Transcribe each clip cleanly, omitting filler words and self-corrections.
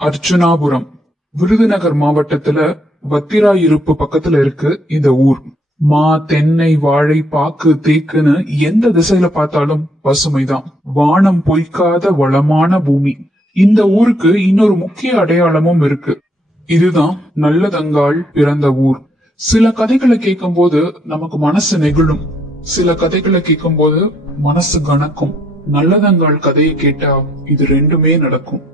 அர்ச்சுனாபுரம் விருதுநகர் மாவட்டத்துல வத்திராயிருப்பு பக்கத்துல இருக்கு இந்த ஊர். மா, தென்னை, வாழை, பாக்கு, தேக்குன்னு எந்த திசையில பார்த்தாலும் பசுமைதான். வானம் பொய்க்காத வளமான பூமி. இந்த ஊருக்கு இன்னொரு முக்கிய அடையாளமும் இருக்கு. இதுதான் நல்லதங்காள் பிறந்த ஊர். சில கதைகளை கேட்கும் போது நமக்கு மனசு நெகிழும், சில கதைகளை கேட்கும் போது மனசு கணக்கும். நல்லதங்காள் கதையை கேட்டா இது ரெண்டுமே நடக்கும்.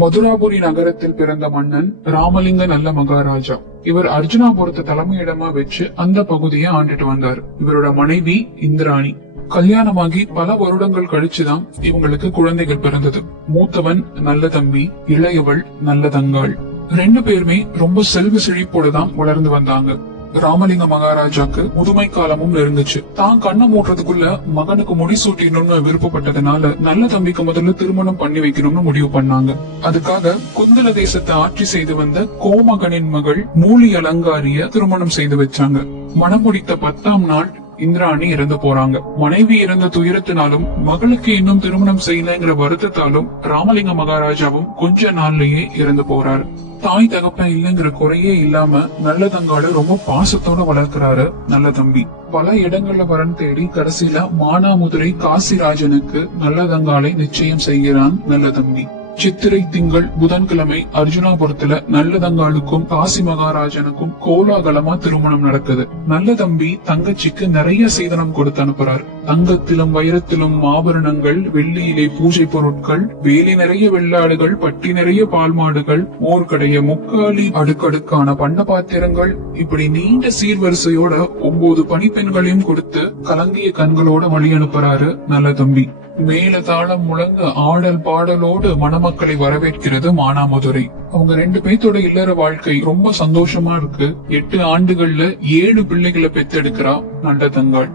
மதுராபுரி நகரத்தில் பிறந்த மன்னன் ராமலிங்க நல்ல மகாராஜா. இவர் அர்ஜுனாபுரத்தை தலைமையிடமா வச்சு அந்த பகுதியை ஆண்டுட்டு வந்தார். இவரோட மனைவி இந்திராணி. கல்யாணமாகி பல வருடங்கள் கழிச்சுதான் இவங்களுக்கு குழந்தைகள் பிறந்தது. மூத்தவன் நல்ல தம்பி, இளையவள் நல்லதங்காள். ரெண்டு பேருமே ரொம்ப செல்வ செழிப்போட தான் வளர்ந்து வந்தாங்க. ராமலிங்க மகாராஜாக்கு முதுமை காலமும் நெருங்குச்சு. தான் கண்ணை மூட்டுறதுக்குள்ள மகனுக்கு முடிசூட்டிடணும்னு விருப்பப்பட்டதுனால நல்ல தம்பிக்கு முதல்ல திருமணம் பண்ணி வைக்கணும்னு முடிவு பண்ணாங்க. அதுக்காக குந்தல தேசத்தை ஆட்சி செய்து வந்த கோமகனின் மகள் மூலி அலங்காரிய திருமணம் செய்து வச்சாங்க. மனம் முடித்த 10ஆம் நாள் இந்திராணி இறந்து போறாங்க. மனைவி இறந்த துயரத்தினாலும் மகளுக்கு இன்னும் திருமணம் செய்யலைங்கிற வருத்தத்தாலும் ராமலிங்க மகாராஜாவும் கொஞ்ச நாள்லயே இறந்து போறாரு. தாய் தகப்பன் இல்லைங்கிற குறையே இல்லாம நல்லதங்காளு ரொம்ப பாசத்தோட வளர்க்கிறாரு நல்ல தம்பி. பல இடங்கள்ல வரன் தேடி கடைசியில மானாமதுரை காசிராஜனுக்கு நல்லதங்காளை நிச்சயம் செய்கிறான் நல்ல தம்பி. சித்திரை திங்கள் புதன்கிழமை அர்ஜுனாபுரத்துல நல்லதங்காளுக்கும் காசி மகாராஜனுக்கும் கோலாகலமா திருமணம் நடக்குது. நல்ல தம்பி தங்கச்சிக்கு நிறைய சீதனம் கொடுத்து அனுப்புறாரு. தங்கத்திலும் வைரத்திலும் ஆபரணங்கள், வெள்ளியிலே பூஜை பொருட்கள், வேலி நிறைய வெள்ளாடுகள், பட்டி நிறைய பால் மாடுகள், மோர்கடைய, முக்காலி, அடுக்கடுக்கான பண்ண பாத்திரங்கள், இப்படி நீண்ட சீர்வரிசையோட 9 பணிப்பெண்களையும் கொடுத்து கலங்கிய கண்களோட வழி அனுப்புறாரு நல்ல தம்பி. மேல தாளம் முழங்க ஆடல் பாடலோடு மணமக்களை வரவேற்கிறது மானாமதுரை. அவங்க 2 பேர்த்தோட இல்லற வாழ்க்கை ரொம்ப சந்தோஷமா இருக்கு. 8 ஆண்டுகள்ல 7 பிள்ளைகளை பெத்தெடுக்கிறா நல்லதங்காள்.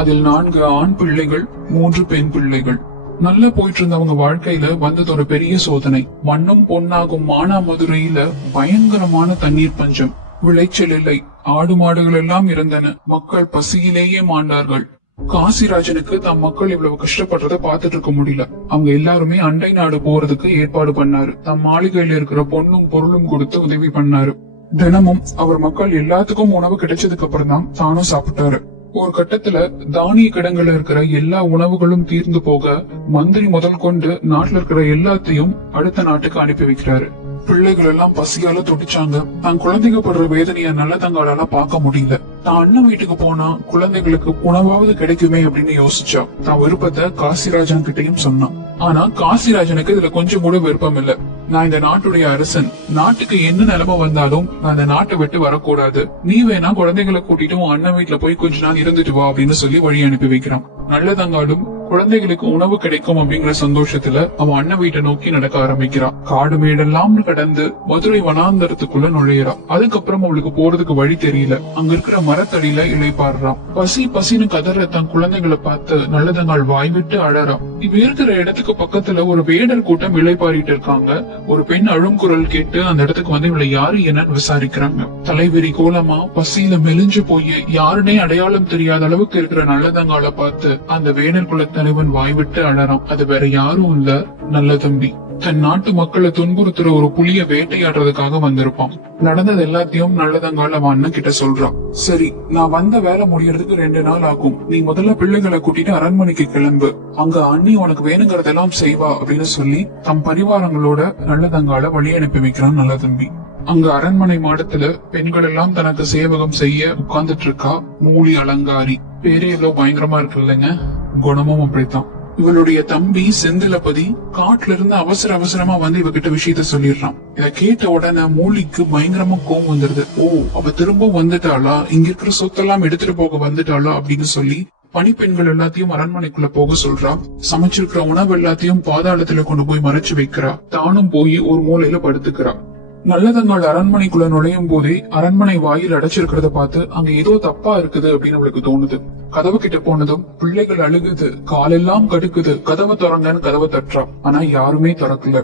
அதில் 4 ஆண் பிள்ளைகள், 3 பெண் பிள்ளைகள். நல்லா போயிட்டு இருந்தவங்க வாழ்க்கையில வந்தது ஒரு பெரிய சோதனை. மண்ணும் பொன்னாகும் மானாமதுரையில பயங்கரமான தண்ணீர் பஞ்சம். விளைச்சல் இல்லை. ஆடு மாடுகள் எல்லாம் இருந்தன. மக்கள் பசியிலேயே மாண்டார்கள். காசிராஜனுக்கு தம் மக்கள் இவ்வளவு கஷ்டப்படுறத பாத்துட்டு இருக்க முடியல. அவங்க எல்லாருமே அண்டை நாடு போறதுக்கு ஏற்பாடு பண்ணாரு. தம் மாளிகையில இருக்கிற பொண்ணும் பொருளும் கொடுத்து உதவி பண்ணாரு. தினமும் அவர் மக்கள் எல்லாத்துக்கும் உணவு கிடைச்சதுக்கு அப்புறம் தான் தானும் சாப்பிட்டாரு. ஒரு கட்டத்துல தானிய கிடங்குல இருக்கிற எல்லா உணவுகளும் தீர்ந்து போக மந்திரி முதல் கொண்டு நாட்டுல இருக்கிற எல்லாத்தையும் அடுத்த நாட்டுக்கு அனுப்பி வைக்கிறாரு. பிள்ளைகள் எல்லாம் பசியால துடிச்சாங்க. தான் குழந்தைங்க படுற வேதனைய நல்லதங்காளால பார்க்க முடியல. தான் அண்ணன் வீட்டுக்கு போனா குழந்தைகளுக்கு உணவாவது கிடைக்குமே அப்படின்னு யோசிச்சா. தான் விருப்பத்தை காசிராஜன் கிட்டையும் சொன்னான். ஆனா காசிராஜனுக்கு இதுல கொஞ்சம் கூட விருப்பம் இல்ல. நான் இந்த நாட்டுடைய அரசன், நாட்டுக்கு என்ன நிலைமை வந்தாலும் நான் இந்த நாட்டை விட்டு வரக்கூடாது. நீ வேணா குழந்தைகளை கூட்டிட்டு உன் அண்ணன் வீட்டுல போய் கொஞ்ச நாள் இருந்துட்டு வா அப்படின்னு சொல்லி வழி அனுப்பி வைக்கிறான். நல்லதங்காலும் குழந்தைகளுக்கு உணவு கிடைக்கும் அப்படிங்கிற சந்தோஷத்துல அவன் அண்ணன் வீட்டை நோக்கி நடக்க ஆரம்பிக்கிறான். காடு மேடெல்லாம் கடந்து மதுரை வனாந்தரத்துக்குள்ள நுழையிறான். அதுக்கப்புறம் அவளுக்கு போறதுக்கு வழி தெரியல. அங்க இருக்கிற மரத்தடியில இளைப்பாடுறான். பசி பசின்னு கதற தன் குழந்தைகளை பார்த்து நல்லதங்காள் வாய் விட்டு அழறான். இவ இருக்கிற இடத்துக்கு பக்கத்துல ஒரு வேடர் கூட்டம் இளைப்பாறிட்டு இருக்காங்க. ஒரு பெண் அழுங்குரல் கேட்டு அந்த இடத்துக்கு வந்து இவளை யாரு என்னன்னு விசாரிக்கிறாங்க. தலைவெறி கோலமா பசியில மெலிஞ்சு போய் யாருனே அடையாளம் தெரியாத அளவுக்கு இருக்கிற நல்லதங்காளை பார்த்து அந்த வேடர் குல தலைவன் வாய்விட்டு அழறான். அது வேற யாரும் இல்ல, நல்ல தம்பி. தன் நாட்டு மக்களை துன்புறுத்துற ஒரு புலிய வேட்டையாடுறதுக்காக வந்திருப்பான். நடந்தது எல்லாத்தையும் நல்லதங்கால அவன் அண்ணன் கிட்ட சொல்றான். சரி, நான் வந்த வேலை முடியறதுக்கு 2 நாள் ஆகும். நீ முதல்ல பிள்ளைகளை கூட்டிட்டு அரண்மனைக்கு கிளம்பு. அங்க அண்ணி உனக்கு வேணுங்கிறதெல்லாம் செய்வா அப்படின்னு சொல்லி தம் பரிவாரங்களோட நல்லதங்கால வழி அனுப்பி வைக்கிறான் நல்ல தம்பி. அங்க அரண்மனை மாடத்துல பெண்கள் எல்லாம் தனக்கு சேவகம் செய்ய உட்கார்ந்துட்டு இருக்கா மூலி அலங்காரி. பேரே எவ்வளவு பயங்கரமா இருக்கு இல்லைங்க. குணமும் அப்படித்தான். இவளுடைய தம்பி செந்திலபதி காட்டுல இருந்து அவசர அவசரமா வந்து இவகிட்ட விஷயத்த சொல்லிடுறான். இத கேட்ட உடனே மூலிக்கு பயங்கரமா கோவம் வந்துருது. ஓ, அவ திரும்ப வந்துட்டாளா, இங்க இருக்கிற சொத்தெல்லாம் எடுத்துட்டு போக வந்துட்டாளா அப்படின்னு சொல்லி பணிப்பெண்கள் எல்லாத்தையும் அரண்மனைக்குள்ள போக சொல்றா. சமைச்சிருக்கிற உணவு எல்லாத்தையும் பாதாளத்துல கொண்டு போய் மறைச்சு வைக்கிறா. தானும் போய் ஒரு மூலையில படுத்துக்கிறா. நல்லதங்காள் அரண்மனைக்குள்ள நுழையும் போதே அரண்மனை வாயில் அடைச்சிருக்கிறத பார்த்து அங்க ஏதோ தப்பா இருக்குது அப்படின்னு அவளுக்கு தோணுது. கதவு கிட்ட போனதும் பிள்ளைகள் அழுகுது, காலெல்லாம் கடுக்குது. கதவை திறங்கன்னு கதவை தட்டுறா. ஆனா யாருமே திறக்கல.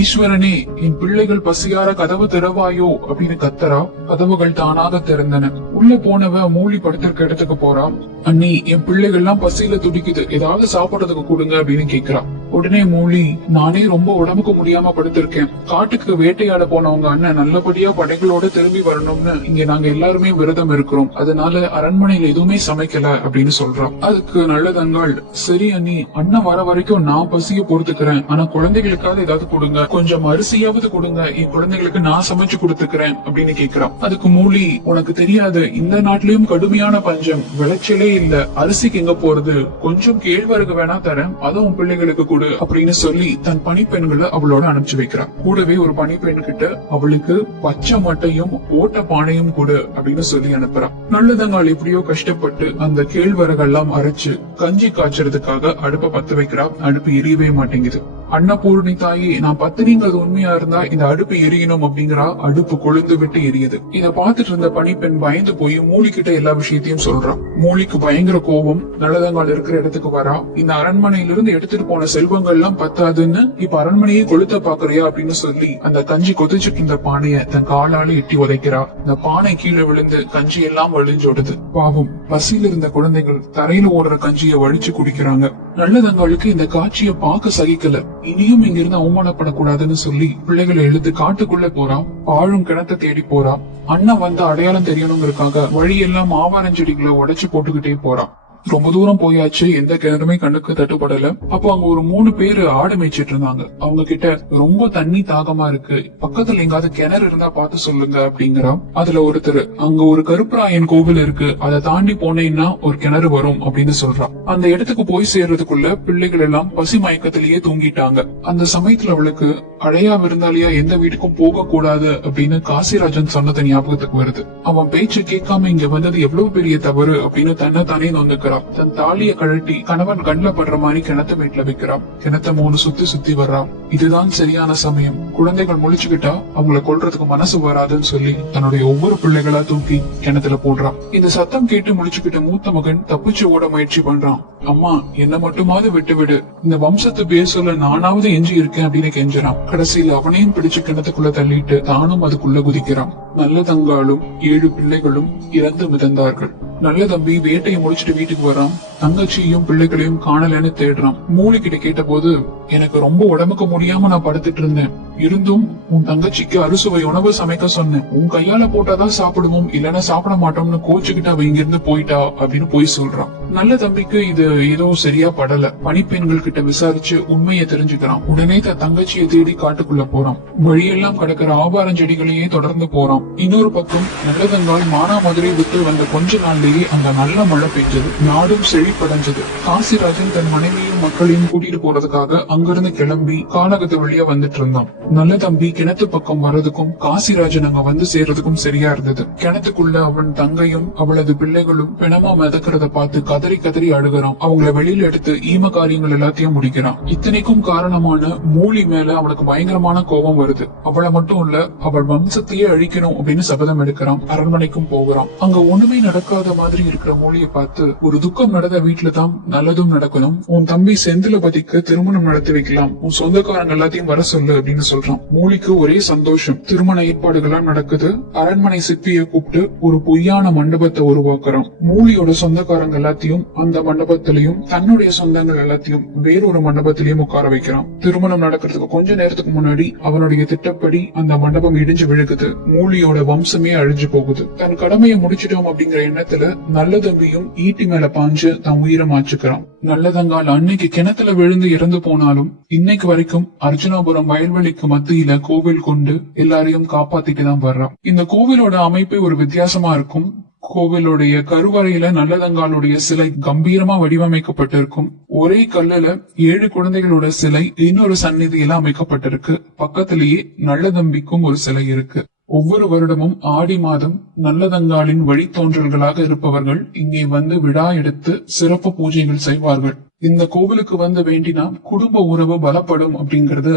ஈஸ்வரனே, என் பிள்ளைகள் பசியார கதவு திறவாயோ அப்படின்னு கத்தரா. கதவுகள் தானாக திறந்தன. உள்ள போனவ மூலி படுத்திருக்க இடத்துக்கு போறா. அண்ணி, என் பிள்ளைகள் எல்லாம் பசியில துடிக்குது, ஏதாவது சாப்பிடறதுக்கு கொடுங்க அப்படின்னு கேக்குறா. உடனே மூலி, நானே ரொம்ப உடம்புக்கு முடியாம படுத்திருக்கேன். காட்டுக்கு வேட்டையாட போனவங்க அண்ணன் நல்லபடியா படைகளோட திரும்பி வரணும்னு இங்க நாங்க எல்லாருமே விரதம் இருக்கிறோம். அதனால அரண்மனையில எதுவுமே சமைக்கல அப்படின்னு சொல்றான். அதுக்கு நல்லதங்காள், சரி அண்ணி, அண்ணன் வர வரைக்கும் நான் பசிய பொறுத்துக்கிறேன். ஆனா குழந்தைகளுக்காவது ஏதாவது கொடுங்க, கொஞ்சம் அரிசியாவது கொடுங்க, என் குழந்தைகளுக்கு நான் சமைச்சு கொடுத்துக்கிறேன் அப்படின்னு கேக்குறான். அதுக்கு மூலி, உனக்கு தெரியாது, இந்த நாட்டிலயும் கடுமையான பஞ்சம், விளைச்சலே இல்ல, அரிசிக்கு எங்க போறது, கொஞ்சம் கேழ்வரகு வேணா தரேன், அதுவும் பிள்ளைகளுக்கு கொடு அப்படின்னு சொல்லி தன் பணிப்பெண்களை அவளோட அனுப்பிச்சு வைக்கிறான். கூடவே ஒரு பணிப்பெண் கிட்ட அவளுக்கு பச்சை மட்டையும் ஓட்ட பானையும் கொடு அப்படின்னு சொல்லி அனுப்புறான். நல்லதங்காள் எப்படியோ கஷ்டப்பட்டு அந்த கேழ்வரகெல்லாம் அரைச்சு கஞ்சி காய்ச்சறதுக்காக அடுப்ப பத்த வைக்கிறா. அடுப்பு எரியவே மாட்டேங்குது. அன்னபூர்ணி தாயி, நான் பத்தினிங்கிறது உண்மையா இருந்தா இந்த அடுப்பு எரியணும் அப்படிங்கிறா. அடுப்பு கொழுந்து விட்டு எரியுது. இத பாத்துட்டு இருந்த பணிப்பெண் பயந்து போய் மூலிகிட்ட எல்லா விஷயத்தையும் சொல்றான். மூலிக்கு பயங்கர கோபம். நல்லதங்கால் இருக்கிற இடத்துக்கு வரா. இந்த அரண்மனையிலிருந்து எடுத்துட்டு போன செல்வங்கள் எல்லாம் பத்தாதுன்னு இப்ப அரண்மனையே கொளுத்த பாக்குறியா அப்படின்னு சொல்லி அந்த கஞ்சி கொதிச்சுட்டு இருந்த பானைய தன் காலால எட்டி உதைக்கிறா. இந்த பானை கீழே விழுந்து கஞ்சி எல்லாம் வழிஞ்சோடுது. பாவம், பசியில இருந்த குழந்தைகள் தரையில ஓடுற கஞ்சியை வழிச்சு குடிக்கிறாங்க. நல்லதங்காலுக்கு இந்த காட்சியை பார்க்க சகிக்கல. இனியும் இங்கிருந்து அவமானப்படக்கூடாதுன்னு சொல்லி பிள்ளைகளை எழுந்து காட்டுக்குள்ள போறான். பாழும் கிணத்தை தேடி போறான். அண்ணன் வந்து அடையாளம் தெரியணுங்கிறதுக்காக வழியெல்லாம் ஆவாரஞ்செடிகளை உடைச்சு போட்டுக்கிட்டே போறான். ரொம்ப தூரம் போயாச்சு, எந்த கிணறுமே கண்ணுக்கு தட்டுப்படல. அப்போ அங்க ஒரு 3 பேரு ஆடு மேய்ச்சிட்டு இருந்தாங்க. அவங்க கிட்ட, ரொம்ப தண்ணி தாகமா இருக்கு, பக்கத்துல எங்காவது கிணறு இருந்தா பார்த்து சொல்லுங்க அப்படிங்கிறான். அதுல ஒருத்தர், அங்க ஒரு கருப்பராயன் கோவில் இருக்கு, அதை தாண்டி போனேன்னா ஒரு கிணறு வரும் அப்படின்னு சொல்றான். அந்த இடத்துக்கு போய் சேர்றதுக்குள்ள பிள்ளைகள் எல்லாம் பசி மயக்கத்திலேயே தூங்கிட்டாங்க. அந்த சமயத்துல அவளுக்கு அழையா விருந்தாளியா எந்த வீட்டுக்கும் போக கூடாது அப்படின்னு காசிராஜன் சொன்னது ஞாபகத்துக்கு வருது. அவன் பேச்சு கேட்காம இங்க வந்தது எவ்வளவு பெரிய தவறு அப்படின்னு தன்னை தானே நொந்துக்கிறான். தன் தாலிய கழட்டி கணவன் கண்ணுல படுற மாதிரி கிணத்த வீட்டுல வைக்கிறான். கிணத்த 3 சுத்தி சுத்தி வர்றான். இதுதான் சரியான சமயம், குழந்தைகள் முழிச்சுக்கிட்டா அவங்களை கொல்றதுக்கு மனசு வராதுன்னு சொல்லி தன்னுடைய ஒவ்வொரு பிள்ளைகளா தூக்கி கிணத்துல போடுறான். இந்த சத்தம் கேட்டு முழிச்சுக்கிட்ட மூத்த மகன் தப்பிச்சு ஓட முயற்சி பண்றான். அம்மா, என்ன மட்டுமாவது விட்டு விடு, இந்த வம்சத்து பேர் சொல்ல நானாவது எஞ்சி இருக்கேன் அப்படின்னு கெஞ்சுறான். கடைசியில் அவனையும் பிடிச்சு கிணத்துக்குள்ள தள்ளிட்டு தானும் அதுக்குள்ள குதிக்கிறான். நல்லதங்காலும் 7 பிள்ளைகளும் இறந்து மிதந்தார்கள். நல்ல தம்பி வேட்டையை முடிச்சிட்டு வீட்டுக்கு வரான். தங்கச்சியும் பிள்ளைகளையும் காணலன்னு தேடுறான். மூலிகிட்ட கேட்ட போது, எனக்கு ரொம்ப உடம்புக்கு முடியாம நான் படுத்துட்டு இருந்தேன், இருந்தும் உன் தங்கச்சிக்கு அறுசுவை உணவு சமைக்க சொன்னேன், உன் கையால போட்டாதான் சாப்பிடுவோம், இல்லன்னா சாப்பிட மாட்டோம்னு கோச்சுக்கிட்டு அவ இங்கிருந்து போயிட்டா அப்படின்னு போய் சொல்றான். நல்ல தம்பிக்கு இது ஏதோ சரியா படல. பணிப்பெண்கள் கிட்ட விசாரிச்சு உண்மையை தெரிஞ்சுக்கிறான். உடனே தன் தங்கச்சியை தேடி காட்டுக்குள்ள போறான். வழியெல்லாம் கிடக்கிற ஆபாரஞ்செடிகளையே தொடர்ந்து போறான். இன்னொரு பக்கம் நல்லதங்கால் மானாமதுரை விட்டு வந்த கொஞ்ச நாள்லயே அங்க நல்ல மழை பெஞ்சது. நாடும் செழிப்படைஞ்சது. காசிராஜன் தன் மனைவியும் மக்களையும் கூட்டிட்டு போறதுக்காக அங்கிருந்து கிளம்பி கானகத்து வழியா வந்துட்டு இருந்தான். நல்ல தம்பி கிணத்து பக்கம் வர்றதுக்கும் காசிராஜன் அங்க வந்து சேர்றதுக்கும் சரியா இருந்தது. கிணத்துக்குள்ள அவன் தங்கையும் அவளது பிள்ளைகளும் பிணமா மிதக்கிறத பார்த்து கதறி கதறி அழுகிறான். அவங்கள வெளியில எடுத்து ஈம காரியங்கள் எல்லாத்தையும் முடிக்கிறான். இத்தனைக்கும் காரணமான மூலி மேல அவனுக்கு பயங்கரமான கோபம் வருது. அவளை மட்டும் இல்ல, அவள் வம்சத்தையே அழிக்கணும் அப்படின்னு சபதம் எடுக்கிறான். அரண்மனைக்கும் போகிறான். அங்க ஒண்ணுமே நடக்காத மாதிரி இருக்கிற மூலியை பார்த்து, ஒரு துக்கம் நடந்த வீட்டுல தான் நல்லதும் நடக்கணும், உன் தம்பி செந்திலபதிக்கு திருமணம் நடத்தி வைக்கலாம், உன் சொந்தக்காரங்க எல்லாத்தையும் வர சொல்லு அப்படின்னு சொல்றான். மூலிக்கு ஒரே சந்தோஷம். திருமண ஏற்பாடுகள்லாம் நடக்குது. அரண்மனை சிற்பியை கூப்பிட்டு ஒரு பொய்யான மண்டபத்தை உருவாக்குறான். மூலியோட சொந்தக்காரங்க எல்லாத்தையும் அந்த மண்டபத்திலையும் தன்னுடைய சொந்தங்கள் எல்லாத்தையும் வேறொரு மண்டபத்திலையும் உட்கார வைக்கிறான். திருமணம் நடக்கிறதுக்கு கொஞ்ச நேரத்துக்கு முன்னாடி அவனுடைய திட்டப்படி அந்த மண்டபம் இடிஞ்சு விழுகுது. மூலியோட வம்சமே அழிஞ்சு போகுது. தன் கடமையை முடிச்சிட்டோம் அப்படிங்கிற எண்ணத்துல நல்ல தம்பியும் ஈட்டி மேல பாஞ்சு தன் உயிரை மாச்சுக்கிறான். நல்லதங்கால் அன்னைக்கு கிணத்துல விழுந்து இறந்து போனாலும் இன்னைக்கு வரைக்கும் அர்ஜுனாபுரம் வயல்வெளிக்கு மத்தியில கோவில் கொண்டு எல்லாரையும் காப்பாத்திட்டு தான் வர்றான். இந்த கோவிலோட அமைப்பே ஒரு வித்தியாசமா இருக்கும். கோவிலுடைய கருவறையில நல்லதங்காலுடைய சிலை கம்பீரமா வடிவமைக்கப்பட்டிருக்கும். ஒரே கல்லுல 7 குழந்தைகளோட சிலை இன்னொரு சந்நிதியில அமைக்கப்பட்டிருக்கு. பக்கத்திலேயே நல்லதம்பிக்கும் ஒரு சிலை இருக்கு. ஒவ்வொரு வருடமும் ஆடி மாதம் நல்லதங்காலின் வழித்தோன்றல்களாக இருப்பவர்கள் இங்கே வந்து விழா எடுத்து சிறப்பு பூஜைகள் செய்வார்கள். இந்த கோவிலுக்கு வந்து வேண்டினா குடும்ப உறவு பலப்படும் அப்படிங்கிறது